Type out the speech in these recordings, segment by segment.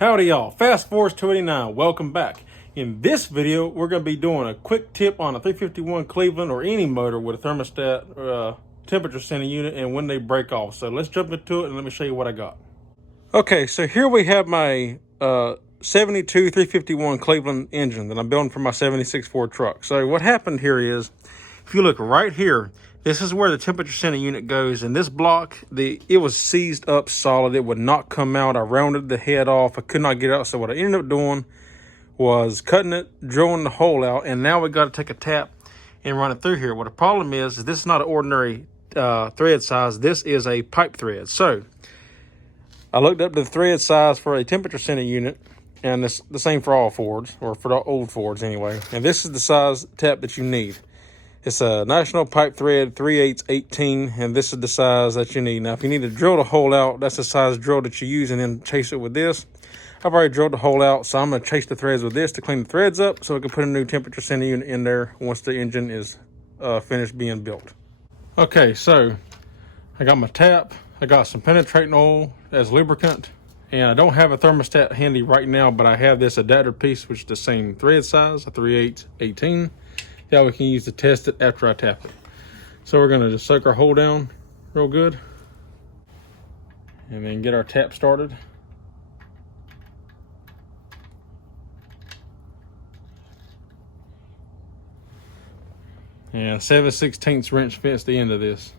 Howdy y'all, Fast Force 289, welcome back. In this video, we're going to be doing a quick tip on a 351 Cleveland or any motor with a thermostat temperature sensing unit and when they break off. So let's jump into it and let me show you what I got. Okay, so here we have my 72 351 Cleveland engine that I'm building for my 76 Ford truck. So what happened here is, if you look right here, this is where the temperature sensing unit goes. And this block, it was seized up solid. It would not come out. I rounded the head off. I could not get it out. So what I ended up doing was cutting it, drilling the hole out, and now we got to take a tap and run it through here. What the problem is this is not an ordinary thread size. This is a pipe thread. So I looked up the thread size for a temperature sensing unit, and it's the same for all Fords, or for the old Fords anyway. And this is the size tap that you need. It's a National Pipe Thread 3/8 18, and this is the size that you need. Now, if you need to drill the hole out, that's the size drill that you use, and then chase it with this. I've already drilled the hole out, so I'm going to chase the threads with this to clean the threads up so we can put a new temperature sensing unit in there once the engine is finished being built. Okay, so I got my tap. I got some penetrating oil as lubricant, and I don't have a thermostat handy right now, but I have this adapter piece, which is the same thread size, a 3/8 18. That we can use to test it after I tap it. So we're gonna just soak our hole down real good and then get our tap started. And 7/16 wrench fits the end of this.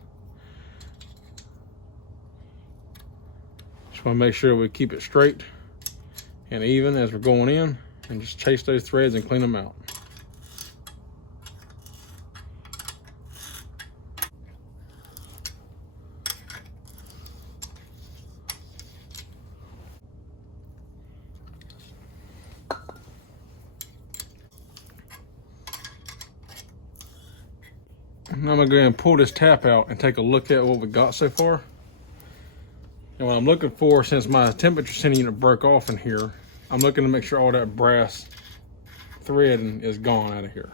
Just wanna make sure we keep it straight and even as we're going in, and just chase those threads and clean them out. I'm gonna go ahead and pull this tap out and take a look at what we got so far. And what I'm looking for, since my temperature sensing unit broke off in here, I'm looking to make sure all that brass threading is gone out of here.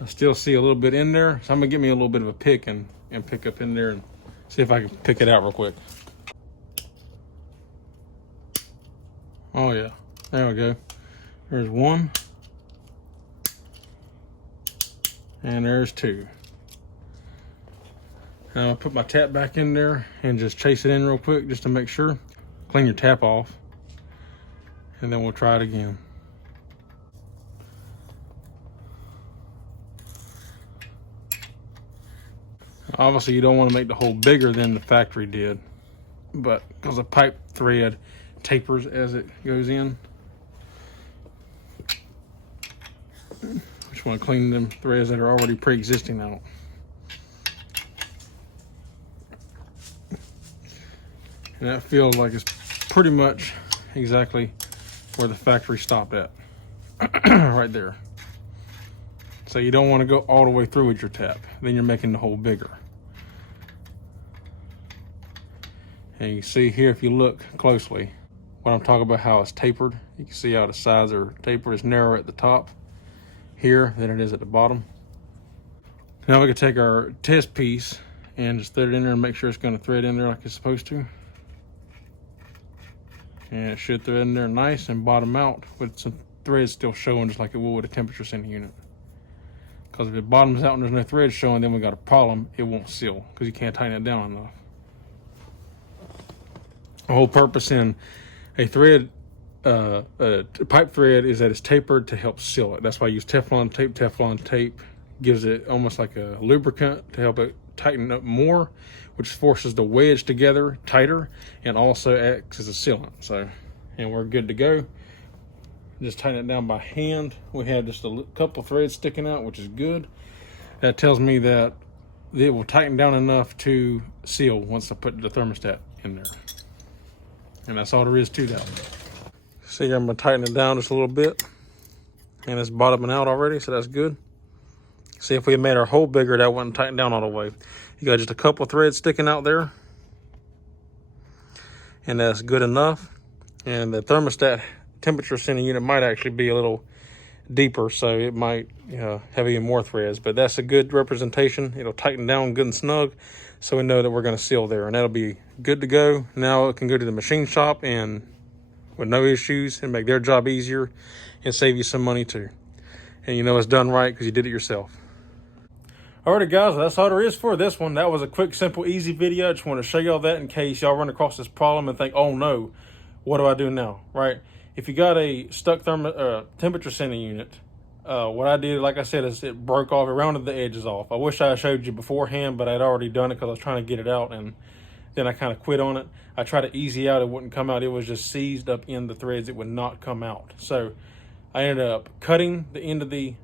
I still see a little bit in there, so I'm gonna get me a little bit of a pick and pick up in there and see if I can pick it out real quick. Oh yeah, there we go. There's one, and there's two. Now I'll put my tap back in there and just chase it in real quick just to make sure. Clean your tap off, and then we'll try it again. Obviously you don't want to make the hole bigger than the factory did, but because the pipe thread tapers as it goes in, just want to clean them threads that are already pre-existing out. And that feels like it's pretty much exactly where the factory stopped at, right there. So you don't want to go all the way through with your tap, then you're making the hole bigger. And you can see here, if you look closely, what I'm talking about, how it's tapered. You can see how the sides are tapered. It's narrower at the top here than it is at the bottom. Now we can take our test piece and just thread it in there and make sure it's going to thread in there like it's supposed to. And it should thread in there nice and bottom out with some threads still showing, just like it would with a temperature sensing unit. Because if it bottoms out and there's no threads showing, then we got a problem. It won't seal because you can't tighten it down enough. The whole purpose in a thread, a pipe thread, is that it's tapered to help seal it. That's why I use Teflon tape. Teflon tape gives it almost like a lubricant to help it tighten up more, which forces the wedge together tighter and also acts as a sealant. So, and we're good to go. Just tighten it down by hand. We had just a couple threads sticking out, which is good. That tells me that it will tighten down enough to seal once I put the thermostat in there. And that's all there is to that. See, I'm gonna tighten it down just a little bit, and it's bottoming out already, so that's good. See, if we had made our hole bigger, that wouldn't tighten down all the way. You got just a couple threads sticking out there, and that's good enough. And the thermostat temperature sensing unit might actually be a little deeper, so it might have even more threads, but that's a good representation. It'll tighten down good and snug, so we know that we're going to seal there, and that'll be good to go. Now it can go to the machine shop and with no issues and make their job easier and save you some money too. And you know it's done right because you did it yourself. Alrighty guys, that's all there is for this one. That was a quick, simple, easy video. I just want to show y'all that in case y'all run across this problem and think, oh no, what do I do now, right? If you got a stuck temperature sensing unit, what I did, like I said, is it broke off, it rounded the edges off. I wish I showed you beforehand, but I'd already done it because I was trying to get it out, and then I kind of quit on it. I tried to easy out, it wouldn't come out. It was just seized up in the threads. It would not come out. So I ended up cutting the end of the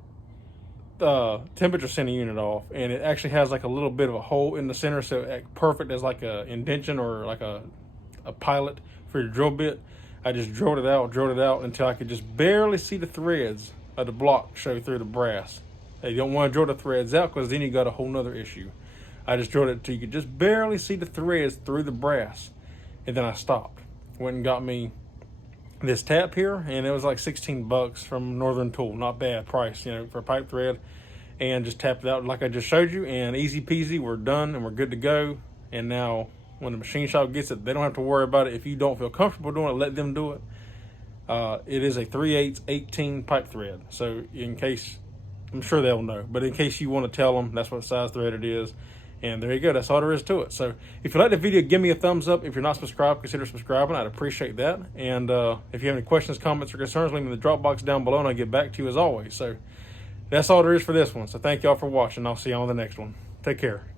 temperature sensing unit off, and it actually has like a little bit of a hole in the center, so perfect as like a indentation or like a pilot for your drill bit. I just drilled it out until I could just barely see the threads of the block show through the brass. Now, you don't want to drill the threads out because then you got a whole nother issue. I just drilled it until you could just barely see the threads through the brass, and then I stopped. Went and got me this tap here, and it was like 16 bucks from Northern Tool. Not bad price, you know, for a pipe thread. And just tapped it out like I just showed you, and easy peasy, we're done and we're good to go. And now when the machine shop gets it, they don't have to worry about it. If you don't feel comfortable doing it, let them do it. It is a 3/8 18 pipe thread. So in case, I'm sure they'll know, but in case you want to tell them, that's what size thread it is. And there you go, that's all there is to it. So if you like the video, give me a thumbs up. If you're not subscribed, consider subscribing. I'd appreciate that. And if you have any questions, comments, or concerns, leave them in the drop box down below, and I'll get back to you as always. So that's all there is for this one. So thank y'all for watching. I'll see you on the next one. Take care.